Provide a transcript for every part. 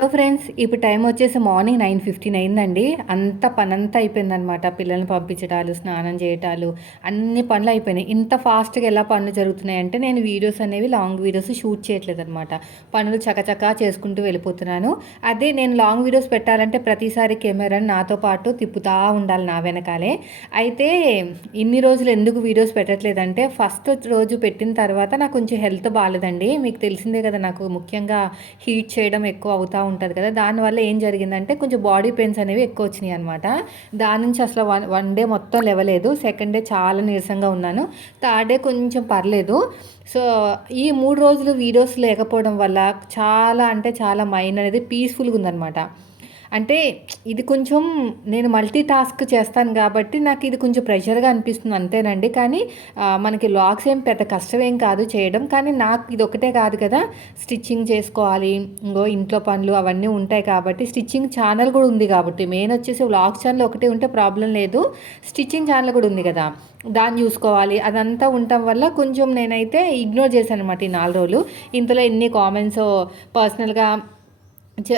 Hello friends, ఇప్పుడు time వచ్చేసి morning 9:15 అయిందండి. అంత పనంతా అయిపోయిందనమాట. పిల్లల్ని పంపించడాలు, స్నానం చేయటాలు, అన్ని పనులు అయిపోయినాయి. ఇంత ఫాస్ట్‌గా ఎలా పనులు జరుగుతున్నాయంటే నేను వీడియోస్ అనేవి లాంగ్ వీడియోస్ షూట్ చేయట్లేదనమాట. పనులు చకచకా చేసుకుంటూ వెళ్ళిపోతున్నాను. అదే నేను లాంగ్ వీడియోస్ పెట్టాలంటే ప్రతిసారి కెమెరాని నాతో పాటు తిప్పుతా ఉండాలి నా వెనకాలే. అయితే ఇన్ని రోజులు ఎందుకు వీడియోస్ పెట్టట్లేదంటే ఫస్ట్ రోజు పెట్టిన తర్వాత నాకు కొంచెం హెల్త్ బాలేదండి. మీకు తెలిసిందే కదా, నాకు ముఖ్యంగా హీట్ చేయడం ఎక్కువ అవుతా ఉంటది కదా! దానివల్ల ఏం జరిగిందంటే కొంచెం బాడీ పెయిన్స్ అనేవి ఎక్కువ వచ్చినాయి అనమాట. దాని నుంచి అసలు వన్ డే మొత్తం లేవలేదు. సెకండ్ డే చాలా నీరసంగా ఉన్నాను. థర్డ్ డే కొంచెం పర్లేదు. సో, ఈ 3 రోజులు వీడియోస్ లేకపోవడం వల్ల చాలా అంటే చాలా మైండ్ అనేది పీస్‌ఫుల్‌గా ఉందనమాట. అంటే ఇది కొంచెం నేను మల్టీ టాస్క్ చేస్తాను కాబట్టి నాకిది కొంచెం ప్రెషర్‌గా అనిపిస్తుంది అంతేనండి. కానీ మనకి వ్లాగ్స్ ఏం పెద్ద కష్టమేం కాదు చేయడం. కానీ నాకు ఇదొక్కటే కాదు కదా! స్టిచ్చింగ్ చేసుకోవాలి. ఇంగో ఇంట్లో పనులు అవన్నీ ఉంటాయి కాబట్టి స్టిచ్చింగ్ ఛానల్ కూడా ఉంది కాబట్టి మెయిన్ వచ్చేసి వ్లాగ్స్ ఛానల్ ఒకటే ఉంటే ప్రాబ్లమ్ లేదు. స్టిచ్చింగ్ ఛానల్ కూడా ఉంది కదా! దాన్ని చూసుకోవాలి. అదంతా ఉండటం వల్ల కొంచెం నేనైతే ఇగ్నోర్ చేశాననమాట ఈ 4 రోజులు. ఇంతలో ఎన్ని కామెంట్సో పర్సనల్‌గా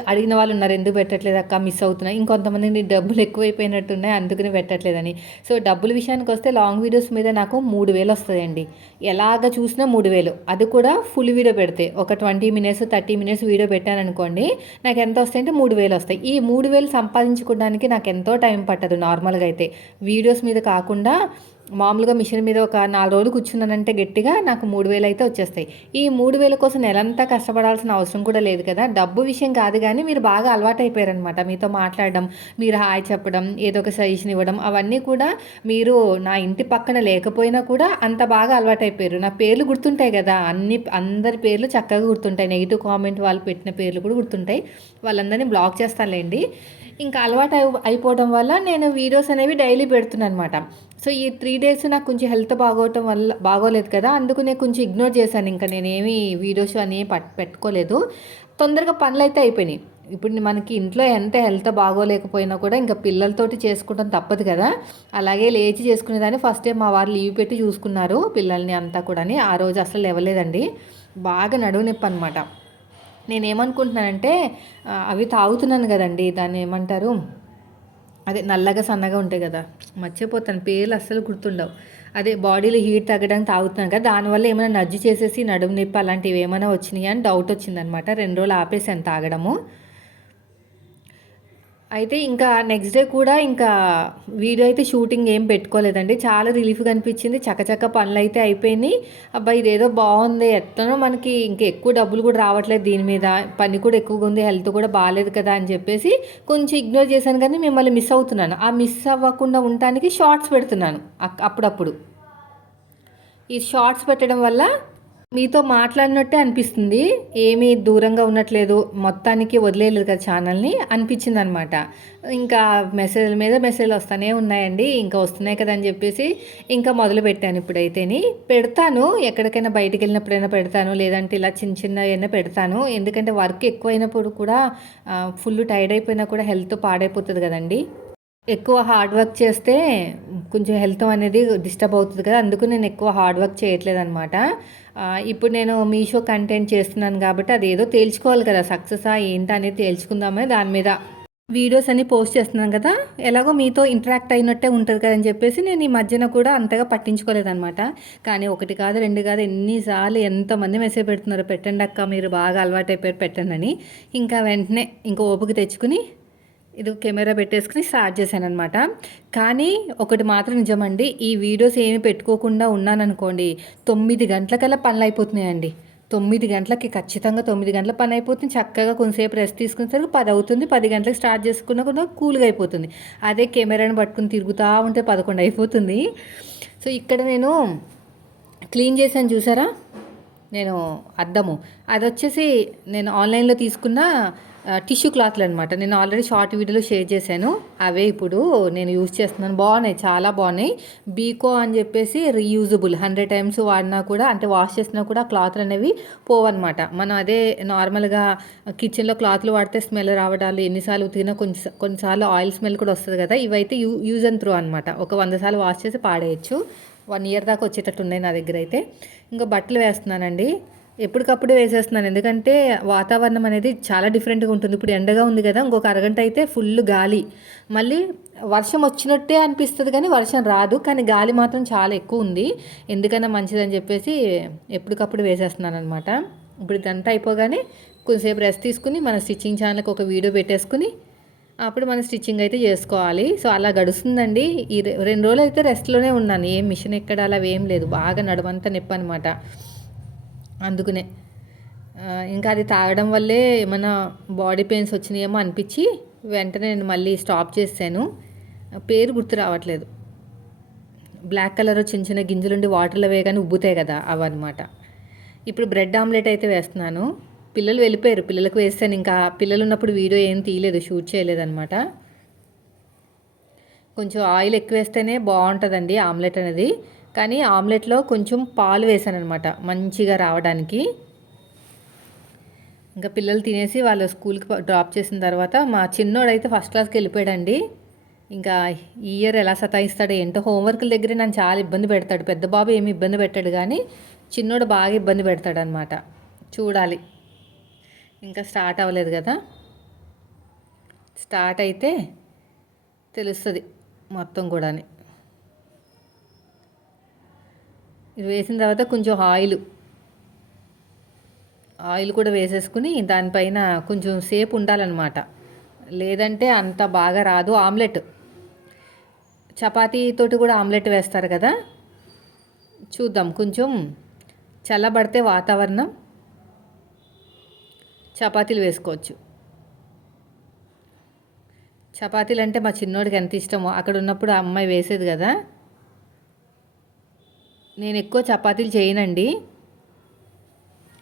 అడిగిన వాళ్ళు ఉన్నారు. ఎందుకు పెట్టట్లేదు అక్క, మిస్ అవుతున్నాయి. ఇంకొంతమంది నీ డబ్బులు ఎక్కువైపోయినట్టున్నాయి అందుకని పెట్టట్లేదని. సో, డబ్బుల విషయానికి వస్తే లాంగ్ వీడియోస్ మీద నాకు 3000 వస్తాయండి. ఎలాగ చూసినా 3000. అది కూడా ఫుల్ వీడియో పెడితే. ఒక 20 మినిట్స్, 30 మినిట్స్ వీడియో పెట్టాననుకోండి, నాకు ఎంత వస్తాయంటే 3000 వస్తాయి. ఈ 3000 సంపాదించుకోవడానికి నాకు ఎంతో టైం పట్టదు నార్మల్‌గా అయితే. వీడియోస్ మీద కాకుండా మామూలుగా మిషన్ మీద ఒక 4 రోజులు కూర్చున్నానంటే గట్టిగా నాకు 3000 అయితే వచ్చేస్తాయి. ఈ 3000 కోసం నెలంతా కష్టపడాల్సిన అవసరం కూడా లేదు కదా! డబ్బు విషయం కాదు గానీ మీరు బాగా అలవాటైపోయారనమాట. మీతో మాట్లాడడం, మీరు హాయ్ చెప్పడం, ఏదో ఒక సజెషన్ ఇవ్వడం అవన్నీ కూడా మీరు నా ఇంటి పక్కన లేకపోయినా కూడా అంత బాగా అలవాటైపోయారు. నా పేర్లు గుర్తుంటాయి కదా! అందరి పేర్లు చక్కగా గుర్తుంటాయి. నెగెటివ్ కామెంట్ వాళ్ళు పెట్టిన పేర్లు కూడా గుర్తుంటాయి. వాళ్ళందరినీ బ్లాక్ చేస్తానులెండి. ఇంకా అలవాటు అయిపోవడం వల్ల నేను వీడియోస్ అనేవి డైలీ పెడుతున్నాననమాట. సో, ఈ 3 డేస్ నాకు కొంచెం హెల్త్ బాగోలేదు కదా! అందుకు నేను కొంచెం ఇగ్నోర్ చేశాను. ఇంక నేనేమి వీడియోస్ అని పెట్టుకోలేదు. తొందరగా పనులైతే అయిపోయినాయి. ఇప్పుడు మనకి ఇంట్లో ఎంత హెల్త్ బాగోలేకపోయినా కూడా ఇంకా పిల్లలతోటి చేసుకోవడం తప్పదు కదా! అలాగే లేచి చేసుకునేదాన్ని. ఫస్ట్ టైం మా వారు లీవ్ పెట్టి చూసుకున్నారు పిల్లల్ని అంతా కూడాని. ఆ రోజు అసలు లేవలేదండి. బాగా నడుము నొప్పి అనమాట. నేనేమనుకుంటున్నానంటే అవి తాగుతున్నాను కదండీ! దాన్ని ఏమంటారు? అదే నల్లగా సన్నగా ఉంటాయి కదా! మర్చిపోతాను పేర్లు అస్సలు గుర్తుండవు. అదే బాడీలో హీట్ తగ్గడానికి తాగుతున్నాను కదా! దానివల్ల ఏమైనా నజ్జు చేసేసి నడుము నొప్పి అలాంటివి ఏమైనా వచ్చినాయా అని డౌట్ వచ్చిందనమాట. 2 రోజులు ఆపేసాను తాగడము. అయితే ఇంకా నెక్స్ట్ డే కూడా ఇంకా వీడియో అయితే షూటింగ్ ఏం పెట్టుకోలేదండి. చాలా రిలీఫ్‌గా అనిపించింది. చకచక పనులైతే అయిపోయినాయి. అబ్బా! ఇదేదో బావుంది. ఎట్లనో మనకి ఇంక ఎక్కువ డబ్బులు కూడా రావట్లేదు దీని మీద. పని కూడా ఎక్కువగా ఉంది. హెల్త్ కూడా బాలేదు కదా అని చెప్పేసి కొంచెం ఇగ్నోర్ చేశాను కానీ మిమ్మల్ని మిస్ అవుతున్నాను. ఆ మిస్ అవ్వకుండా ఉండటానికి షార్ట్స్ పెడుతున్నాను అప్పుడప్పుడు. ఈ షార్ట్స్ పెట్టడం వల్ల మీతో మాట్లాడినట్టే అనిపిస్తుంది. ఏమీ దూరంగా ఉన్నట్లేదు. మొత్తానికి వదిలేయలేదు కదా ఛానల్‌ని అనిపించిందనమాట. ఇంకా మెసేజ్‌ల మీద మెసేజ్‌లు వస్తానే ఉన్నాయండి. ఇంకా వస్తున్నాయి కదా అని చెప్పేసి ఇంకా మొదలుపెట్టాను ఇప్పుడైతేని. పెడతాను ఎక్కడికైనా బయటికెళ్ళినప్పుడైనా పెడతాను. లేదంటే ఇలా చిన్న చిన్నయన్నా పెడతాను. ఎందుకంటే వర్క్ ఎక్కువైనప్పుడు కూడా ఫుల్ టైర్డ్ అయిపోయినా కూడా హెల్త్ పాడైపోతది కదండీ! ఎక్కువ హార్డ్ వర్క్ చేస్తే కొంచెం హెల్త్ అనేది డిస్టర్బ్ అవుతది కదా! అందుకు నేను ఎక్కువ హార్డ్ వర్క్ చేయట్లేదనమాట. ఇప్పుడు నేను మీషో కంటెంట్ చేస్తున్నాను కాబట్టి అదేదో తేల్చుకోవాలి కదా! సక్సెసా ఏంటా అనేది తేల్చుకుందామని దాని మీద వీడియోస్ అన్ని పోస్ట్ చేస్తున్నాను కదా! ఎలాగో మీతో ఇంటరాక్ట్ అయినట్టే ఉంటది కదా అని చెప్పేసి నేను ఈ మధ్యన కూడా అంతగా పట్టించుకోలేదనమాట. కానీ ఒకటి కాదు, 2 కాదు ఎన్ని సార్లు ఎంతమంది మెసేజ్ పెడుతున్నారో పెట్టండక్క మీరు బాగా అలవాటైపోయారు పెట్టండని. ఇంకా వెంటనే ఇంకా ఓపిక తెచ్చుకొని ఇది కెమెరా పెట్టేసుకొని స్టార్ట్ చేశాననమాట. కానీ ఒకటి మాత్రం నిజమండి. ఈ వీడియోస్ ఏమి పెట్టుకోకుండా ఉన్నాననుకోండి 9 గంటలకల్లా పనులయిపోతున్నాయండి. 9 గంటలకి ఖచ్చితంగా 9 గంటల పని అయిపోతుంది. చక్కగా కొంతసేపు రెస్ట్ తీసుకునేసరికి 10 అవుతుంది. 10 గంటలకు స్టార్ట్ చేసుకున్నా కూడా కూల్‌గా అయిపోతుంది. అదే కెమెరాని పట్టుకొని తిరుగుతా ఉంటే 11 అయిపోతుంది. సో, ఇక్కడ నేను క్లీన్ చేశాను చూసారా? నేను అద్దము. అదొచ్చేసి నేను ఆన్‌లైన్‌లో తీసుకున్న టిష్యూ క్లాత్‌లనమాట. నేను ఆల్రెడీ షార్ట్ వీడియోలో షేర్ చేశాను. అవే ఇప్పుడు నేను యూజ్ చేస్తున్నాను. బాగున్నాయి. చాలా బాగున్నాయి. బీకో అని చెప్పేసి రీయూజబుల్ 100 టైమ్స్ వాడినా కూడా అంటే వాష్ చేసినా కూడా క్లాత్‌లనేవి పోవన్నమాట. మనం అదే నార్మల్‌గా కిచెన్‌లో క్లాత్‌లు వాడితే స్మెల్ రావడాలు ఎన్నిసార్లు ఉతికినా కొన్నిసార్లు ఆయిల్ స్మెల్ కూడా వస్తది కదా! ఇవైతే యూజ్ అండ్ త్రో అనమాట. ఒక 100 సార్లు వాష్ చేసి పాడేయొచ్చు. 1 ఇయర్ దాకా వచ్చేటట్టు ఉన్నాయి నా దగ్గరైతే. ఇంకా బట్టలు వేస్తున్నానండి. ఎప్పటికప్పుడే వేసేస్తున్నాను. ఎందుకంటే వాతావరణం అనేది చాలా డిఫరెంట్‌గా ఉంటుంది. ఇప్పుడు ఎండగా ఉంది కదా! ఇంకొక అరగంట అయితే ఫుల్ గాలి. మళ్ళీ వర్షం వచ్చినట్టే అనిపిస్తది కానీ వర్షం రాదు. కానీ గాలి మాత్రం చాలా ఎక్కువుంది. ఎందుకన్నా మంచిదని చెప్పేసి ఎప్పటికప్పుడు వేసేస్తున్నాననమాట. ఇప్పుడు ఇదంతా అయిపోగానే కొంచెంసేపు రెస్ట్ తీసుకొని మన స్టిచ్చింగ్ ఛానల్‌కి ఒక వీడియో పెట్టేసుకొని అప్పుడు మనం స్టిచ్చింగ్ అయితే చేసుకోవాలి. సో, అలా గడుస్తుందండి. ఈ 2 రోజులైతే రెస్ట్‌లోనే ఉన్నాను. ఏం మిషన్ ఎక్కడాలు అవేం లేదు. బాగా నడుమంతా నొప్పనమాట. అందుకనే. ఇంకా అది తాగడం వల్లే ఏమన్నా బాడీ పెయిన్స్ వచ్చినాయేమో అనిపించి వెంటనే నేను మళ్ళీ స్టాప్ చేశాను. పేరు గుర్తు రావట్లేదు. బ్లాక్ కలర్ చిన్న చిన్న గింజలుండి వాటర్‌లో వేయగానే ఉబ్బుతాయి కదా! అవన్నమాట. ఇప్పుడు బ్రెడ్ ఆమ్లెట్ అయితే వేస్తున్నాను. పిల్లలు వెళ్ళిపోయారు. పిల్లలకు వేస్తాను. ఇంకా పిల్లలున్నప్పుడు వీడియో ఏం తీయలేదు. షూట్ చేయలేదనమాట. కొంచెం ఆయిల్ ఎక్కువ వేస్తేనే బాగుంటుందండి ఆమ్లెట్ అనేది. కానీ ఆమ్లెట్లో కొంచెం పాలు వేసాననమాట మంచిగా రావడానికి. ఇంకా పిల్లలు తినేసి వాళ్ళు స్కూల్కి డ్రాప్ చేసిన తర్వాత మా చిన్నోడైతే ఫస్ట్ క్లాస్కి వెళ్ళిపోయాడండి. ఇంకా ఈ ఇయర్ ఎలా సతాయిస్తాడో ఏంటో, హోంవర్క్ల దగ్గర నన్ను చాలా ఇబ్బంది పెడతాడు. పెద్ద బాబు ఏమి ఇబ్బంది పెట్టాడు కానీ చిన్నోడు బాగా ఇబ్బంది పెడతాడు అనమాట. చూడాలి, ఇంకా స్టార్ట్ అవ్వలేదు కదా. స్టార్ట్ అయితే తెలుస్తుంది మొత్తం కూడా. ఇది వేసిన తర్వాత కొంచెం ఆయిల్ కూడా వేసేసుకుని దానిపైన కొంచెం సేపు ఉండాలన్నమాట. లేదంటే అంత బాగా రాదు. ఆమ్లెట్ చపాతీతోటి కూడా ఆమ్లెట్ వేస్తారు కదా. చూద్దాం, కొంచెం చల్లబడితే వాతావరణం చపాతీలు వేసుకోవచ్చు. చపాతీలు అంటే మా చిన్నోడికి ఎంత ఇష్టమో. అక్కడ ఉన్నప్పుడు ఆ అమ్మాయి వేసేది కదా. నేను ఎక్కువ చపాతీలు చేయనండి.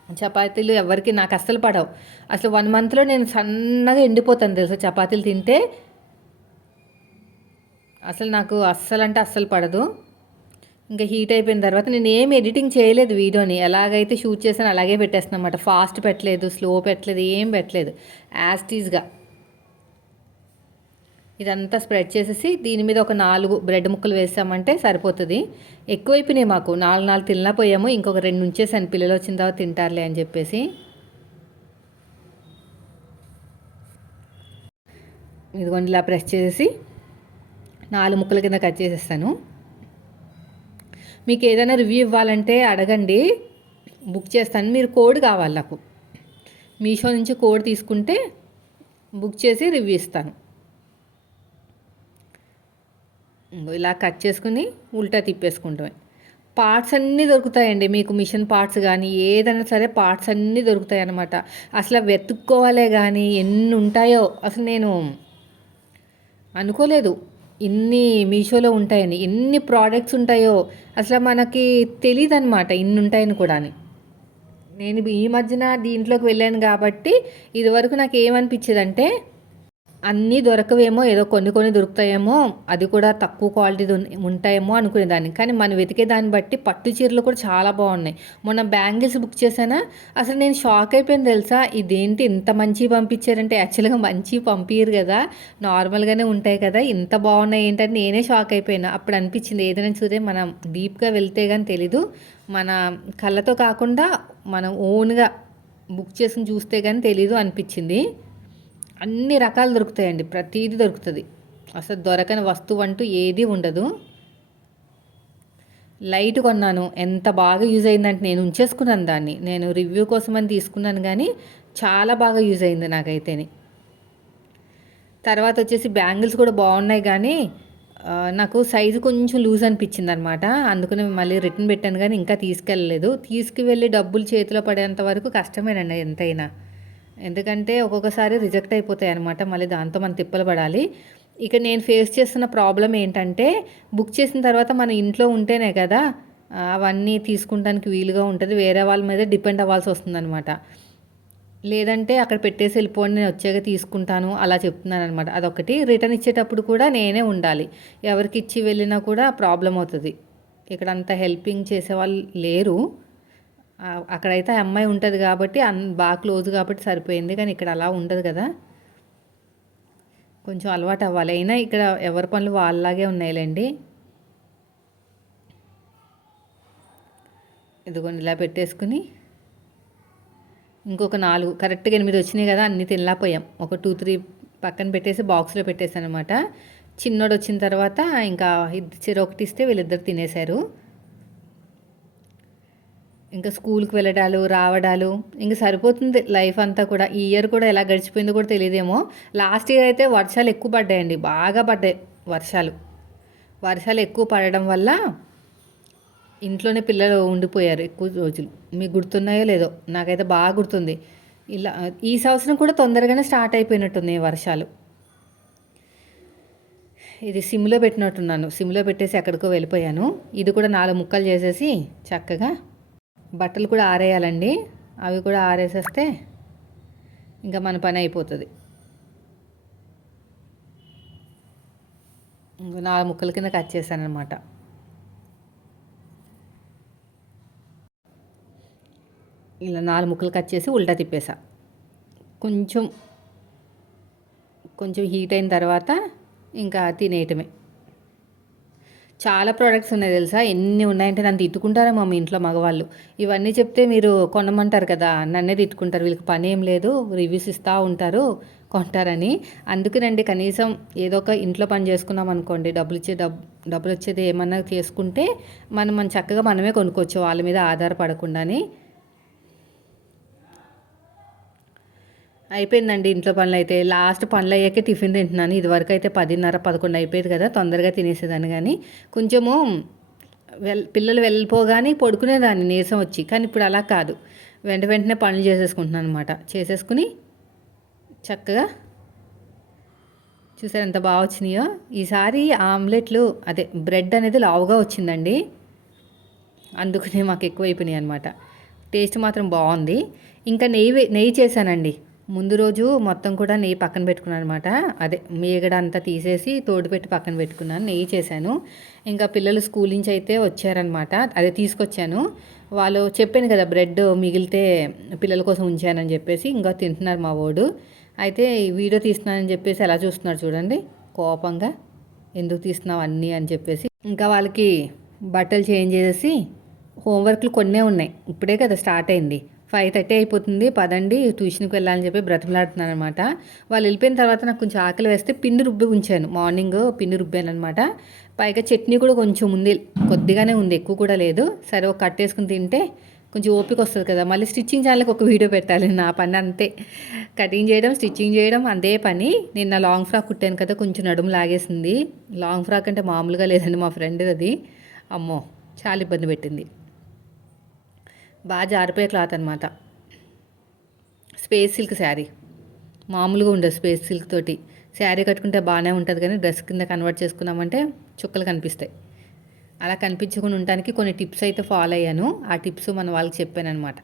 చపాతీలు ఎవరికి నాకు అస్సలు పడవు. అసలు 1 మంత్లో నేను సన్నగా ఎండిపోతాను తెలుసా చపాతీలు తింటే. అసలు నాకు అస్సలంటే అస్సలు పడదు. ఇంకా హీట్ అయిపోయిన తర్వాత నేను ఏం ఎడిటింగ్ చేయలేదు వీడియోని. ఎలాగైతే షూట్ చేశానో అలాగే పెట్టేస్తాను అనమాట. ఫాస్ట్ పెట్టలేదు, స్లో పెట్టలేదు, ఏం పెట్టలేదు. యాజ్ టీజ్గా ఇదంతా స్ప్రెడ్ చేసేసి దీని మీద ఒక 4 బ్రెడ్ ముక్కలు వేసామంటే సరిపోతుంది. ఎక్కువైపోయినాయి మాకు. 4 తినలేకపోయాము. ఇంకొక 2 ఉంచేసాను, పిల్లలు వచ్చిన తర్వాత తింటారులే అని చెప్పేసి. ఇదిగోండి ఇలా ప్రెస్ చేసేసి 4 ముక్కల కింద కట్ చేసేస్తాను. మీకు ఏదైనా రివ్యూ ఇవ్వాలంటే అడగండి, బుక్ చేస్తాను. మీరు కోడ్ కావాలి నాకు. మీషో నుంచి కోడ్ తీసుకుంటే బుక్ చేసి రివ్యూ ఇస్తాను. ఇలా కట్ చేసుకుని ఉల్టా తిప్పేసుకుంటామే. పార్ట్స్ అన్నీ దొరుకుతాయండి మీకు. మిషన్ పార్ట్స్ కానీ ఏదైనా సరే పార్ట్స్ అన్నీ దొరుకుతాయి అన్నమాట. అసలు వెతుక్కోవాలే కానీ ఎన్ని ఉంటాయో. అసలు నేను అనుకోలేదు ఇన్ని మీషోలో ఉంటాయని. ఎన్ని ప్రోడక్ట్స్ ఉంటాయో అసలు మనకి తెలియదు అనమాట ఇన్ని ఉంటాయని కూడా. నేను ఈ మధ్యన దీంట్లోకి వెళ్ళాను కాబట్టి ఇదివరకు నాకు ఏమనిపించేదంటే అన్నీ దొరకవేమో, ఏదో కొన్ని దొరుకుతాయేమో, అది కూడా తక్కువ క్వాలిటీ ఉంటాయేమో అనుకునేదాన్ని. కానీ మనం వెతికే దాన్ని బట్టి పట్టు చీరలు కూడా చాలా బాగున్నాయి. మొన్న బ్యాంగిల్స్ బుక్ చేశానా, అసలు నేను షాక్ అయిపోయాను తెలుసా. ఇదేంటి ఇంత మంచివి పంపించారంటే, యాక్చువల్గా మంచివి పంపించరు కదా, నార్మల్గానే ఉంటాయి కదా, ఇంత బాగున్నాయి ఏంటంటే నేనే షాక్ అయిపోయాను. అప్పుడు అనిపించింది ఏదైనా చూస్తే మనం డీప్గా వెళ్తే కానీ తెలీదు, మన కళ్ళతో కాకుండా మనం ఓన్గా బుక్ చేసుకుని చూస్తే కానీ తెలీదు అనిపించింది. అన్ని రకాలు దొరుకుతాయండి, ప్రతిదీ దొరుకుతుంది. అసలు దొరకని వస్తువు అంటూ ఏది ఉండదు. లైట్ కొన్నాను, ఎంత బాగా యూజ్ అయిందంటే నేను ఉంచేసుకున్నాను దాన్ని. నేను రివ్యూ కోసం అని తీసుకున్నాను కానీ చాలా బాగా యూజ్ అయింది నాకైతేని. తర్వాత వచ్చేసి బ్యాంగిల్స్ కూడా బాగున్నాయి కానీ నాకు సైజు కొంచెం లూజ్ అనిపించింది అనమాట. అందుకని మళ్ళీ రిటర్న్ పెట్టాను కానీ ఇంకా తీసుకెళ్ళలేదు. తీసుకువెళ్ళి డబ్బులు చేతిలో పడేంత వరకు కష్టమేనండి ఎంతైనా. ఎందుకంటే ఒక్కొక్కసారి రిజెక్ట్ అయిపోతాయి అనమాట. మళ్ళీ దాంతో మనం తిప్పలు పడాలి. ఇక నేను ఫేస్ చేస్తున్న ప్రాబ్లం ఏంటంటే, బుక్ చేసిన తర్వాత మన ఇంట్లో ఉంటేనే కదా అవన్నీ తీసుకుంటానికి వీలుగా ఉంటుంది. వేరే వాళ్ళ మీద డిపెండ్ అవ్వాల్సి వస్తుందన్నమాట. లేదంటే అక్కడ పెట్టేసి వెళ్ళిపోండి, నేను వచ్చాక తీసుకుంటాను అలా చెప్తున్నాను అనమాట. అదొకటి. రిటర్న్ ఇచ్చేటప్పుడు కూడా నేనే ఉండాలి. ఎవరికి ఇచ్చి వెళ్ళినా కూడా ప్రాబ్లం అవుతుంది. ఇక్కడ అంత హెల్పింగ్ చేసేవాళ్ళు లేరు. అక్కడైతే ఆ అమ్మాయి ఉంటుంది కాబట్టి బాగా క్లోజ్ కాబట్టి సరిపోయింది. కానీ ఇక్కడ అలా ఉండదు కదా, కొంచెం అలవాటు అవ్వాలి. అయినా ఇక్కడ ఎవరి పనులు వాళ్ళలాగే ఉన్నాయిలేండి. ఇదిగోండి ఇలా పెట్టేసుకుని ఇంకొక 4 కరెక్ట్గా 8 వచ్చినాయి కదా, అన్నీ తినలేకపోయాం. ఒక 2, 3 పక్కన పెట్టేసి బాక్స్లో పెట్టేశాను అనమాట. చిన్నోడు వచ్చిన తర్వాత ఇంకా చెరొకటి ఇస్తే వీళ్ళిద్దరు తినేశారు. ఇంకా స్కూల్కి వెళ్ళడాలు రావడాలు ఇంక సరిపోతుంది లైఫ్ అంతా కూడా. ఈ ఇయర్ కూడా ఎలా గడిచిపోయిందో కూడా తెలియదేమో. లాస్ట్ ఇయర్ అయితే వర్షాలు ఎక్కువ పడ్డాయండి, బాగా పడ్డాయి వర్షాలు. వర్షాలు ఎక్కువ పడడం వల్ల ఇంట్లోనే పిల్లలు ఉండిపోయారు ఎక్కువ రోజులు. మీకు గుర్తున్నాయో లేదో, నాకైతే బాగా గుర్తుంది. ఇలా ఈ సంవత్సరం కూడా తొందరగానే స్టార్ట్ అయిపోయినట్టుంది వర్షాలు. ఇది సిమ్లో పెట్టినట్టున్నాను, సిమ్లో పెట్టేసి ఎక్కడికో వెళ్ళిపోయాను. ఇది కూడా 4 ముక్కలు చేసేసి చక్కగా బట్టలు కూడా ఆరేయాలండి. అవి కూడా ఆరేసేస్తే ఇంకా మన పని అయిపోతుంది. ఇంకో 4 ముక్కల కింద కట్ చేశాను అనమాట. ఇలా 4 ముక్కలు కట్ చేసి ఉల్టా తిప్పేసా. కొంచెం కొంచెం హీట్ అయిన తర్వాత ఇంకా తినేయటమే. చాలా ప్రోడక్ట్స్ ఉన్నాయి తెలుసా, ఎన్ని ఉన్నాయంటే నన్ను తిట్టుకుంటారేమో మీ ఇంట్లో మగవాళ్ళు. ఇవన్నీ చెప్తే మీరు కొనమంటారు కదా, నన్నే తిట్టుకుంటారు. వీళ్ళకి పని ఏం లేదు, రివ్యూస్ ఇస్తూ ఉంటారు, కొంటారని. అందుకేనండి, కనీసం ఏదో ఒక ఇంట్లో పని చేసుకున్నాం అనుకోండి, డబ్బులు వచ్చేది ఏమన్నా చేసుకుంటే మనం చక్కగా మనమే కొనుక్కోవచ్చు, వాళ్ళ మీద ఆధారపడకుండాని. అయిపోయిందండి ఇంట్లో పనులు అయితే. లాస్ట్ పనులు అయ్యాకే టిఫిన్ తింటున్నాను. ఇదివరకు అయితే 10:30, 11 అయిపోయేది కదా, తొందరగా తినేసేదాన్ని. కానీ కొంచెము పిల్లలు వెళ్ళిపోగానే పడుకునేదాన్ని నీరసం వచ్చి. కానీ ఇప్పుడు అలా కాదు, వెంటనే పనులు చేసేసుకుంటున్నాను అనమాట. చేసేసుకుని చక్కగా చూసారు ఎంత బాగా వచ్చినాయో. ఈసారి ఆమ్లెట్లు అదే బ్రెడ్ అనేది లావుగా వచ్చిందండి, అందుకనే మాకు ఎక్కువ అయిపోయినాయి అనమాట. టేస్ట్ మాత్రం బాగుంది. ఇంకా నెయ్యి చేశానండి. ముందు రోజు మొత్తం కూడా నెయ్యి పక్కన పెట్టుకున్నాను అనమాట. అదే మీగడ అంతా తీసేసి తోడు పెట్టి పక్కన పెట్టుకున్నాను, నెయ్యి చేశాను. ఇంకా పిల్లలు స్కూల్ నుంచి అయితే వచ్చారనమాట, అదే తీసుకొచ్చాను. వాళ్ళు చెప్పాను కదా బ్రెడ్ మిగిలితే పిల్లల కోసం ఉంచానని చెప్పేసి, ఇంకా తింటున్నారు మా వాడు. అయితే వీడియో తీస్తున్నానని చెప్పేసి ఎలా చూస్తున్నారు చూడండి కోపంగా, ఎందుకు తీస్తున్నావు అన్నీ అని చెప్పేసి. ఇంకా వాళ్ళకి బట్టలు చేంజ్ చేసేసి, హోంవర్క్లు కొన్నే ఉన్నాయి, ఇప్పుడే కదా స్టార్ట్ అయింది. 5:30 అయిపోతుంది, పదండి ట్యూషన్కి వెళ్ళాలని చెప్పి బ్రతిమలాడుతున్నాను అనమాట. వాళ్ళు వెళ్ళిపోయిన తర్వాత నాకు కొంచెం ఆకలి వేస్తే పిండి రుబ్బి ఉంచాను, మార్నింగ్ పిండి రుబ్బాను అనమాట. పైగా చట్నీ కూడా కొంచెం ఉంది, కొద్దిగానే ఉంది, ఎక్కువ కూడా లేదు. సరే ఒక కట్టేసుకుని తింటే కొంచెం ఓపిక వస్తుంది కదా. మళ్ళీ స్టిచ్చింగ్ ఛానల్కి ఒక వీడియో పెట్టాలి, నా పని అంతే. కటింగ్ చేయడం, స్టిచ్చింగ్ చేయడం అదే పని. నిన్న లాంగ్ ఫ్రాక్ కుట్టాను కదా, కొంచెం నడుము లాగేసింది. లాంగ్ ఫ్రాక్ అంటే మామూలుగా లేదండి, మా ఫ్రెండ్ అది. అమ్మో చాలా ఇబ్బంది పెట్టింది. బాగా జారిపోయే క్లాత్ అనమాట. స్పేస్ సిల్క్ శారీ, మామూలుగా ఉండదు. స్పేస్ సిల్క్ తోటి శారీ కట్టుకుంటే బాగానే ఉంటుంది, కానీ డ్రెస్ కింద కన్వర్ట్ చేసుకున్నామంటే చుక్కలు కనిపిస్తాయి. అలా కనిపించకుండా ఉండటానికి కొన్ని టిప్స్ అయితే ఫాలో అయ్యాను. ఆ టిప్స్ మన వాళ్ళకి చెప్పాను అనమాట.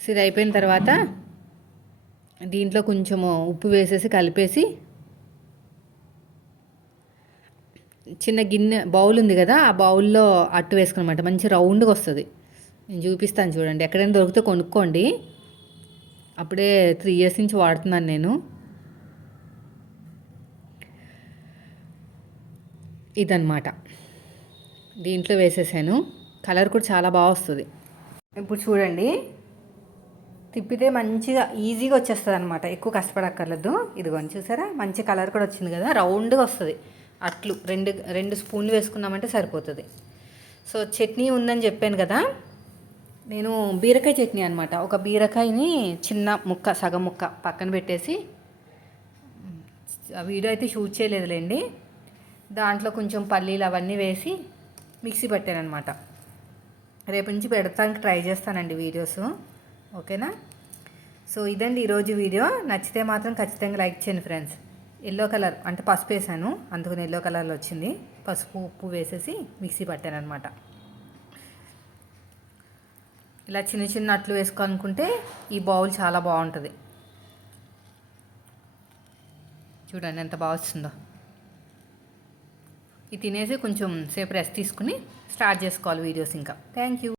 సో ఇది అయిపోయిన తర్వాత దీంట్లో కొంచెము ఉప్పు వేసేసి కలిపేసి, చిన్న గిన్నె బౌల్ ఉంది కదా, ఆ బౌల్లో అట్టు వేసుకున్నమాట, మంచి రౌండ్గా వస్తుంది. నేను చూపిస్తాను చూడండి, ఎక్కడైనా దొరికితే కొనుక్కోండి. అప్పుడే 3 ఇయర్స్ నుంచి వాడుతున్నాను నేను. ఇదన్నమాట, దీంట్లో వేసేసాను. కలర్ కూడా చాలా బాగా వస్తుంది. ఇప్పుడు చూడండి, తిప్పితే మంచిగా ఈజీగా వచ్చేస్తుంది అనమాట, ఎక్కువ కష్టపడక్కర్లేదు. ఇదిగోండి చూసారా, మంచి కలర్ కూడా వచ్చింది కదా, రౌండ్గా వస్తుంది. అట్లు 2 స్పూన్లు వేసుకున్నామంటే సరిపోతుంది. సో చట్నీ ఉందని చెప్పాను కదా, నేను బీరకాయ చట్నీ అనమాట. ఒక బీరకాయని చిన్న ముక్క, సగం ముక్క పక్కన పెట్టేసి, వీడియో అయితే షూట్ చేయలేదులేండి, దాంట్లో కొంచెం పల్లీలు అవన్నీ వేసి మిక్సీ పట్టాను అనమాట. రేపు నుంచి పెడతానికి ట్రై చేస్తానండి వీడియోస్, ఓకేనా. సో ఇదండి ఈరోజు వీడియో. నచ్చితే మాత్రం ఖచ్చితంగా లైక్ చేయండి ఫ్రెండ్స్. ఎల్లో కలర్ అంటే పసుపు వేసాను, అందుకని ఎల్లో కలర్లో వచ్చింది. పసుపు ఉప్పు వేసేసి మిక్సీ పట్టాను అనమాట. ఇలా చిన్న చిన్న అట్లు వేసుకోవాలనుకుంటే ఈ బౌల్ చాలా బాగుంటుంది. చూడండి ఎంత బాగా వచ్చిందో. ఇది తినేసి కొంచెం సేపు రెస్ట్ తీసుకుని స్టార్ట్ చేసుకోవాలి వీడియోస్ ఇంకా. Thank you.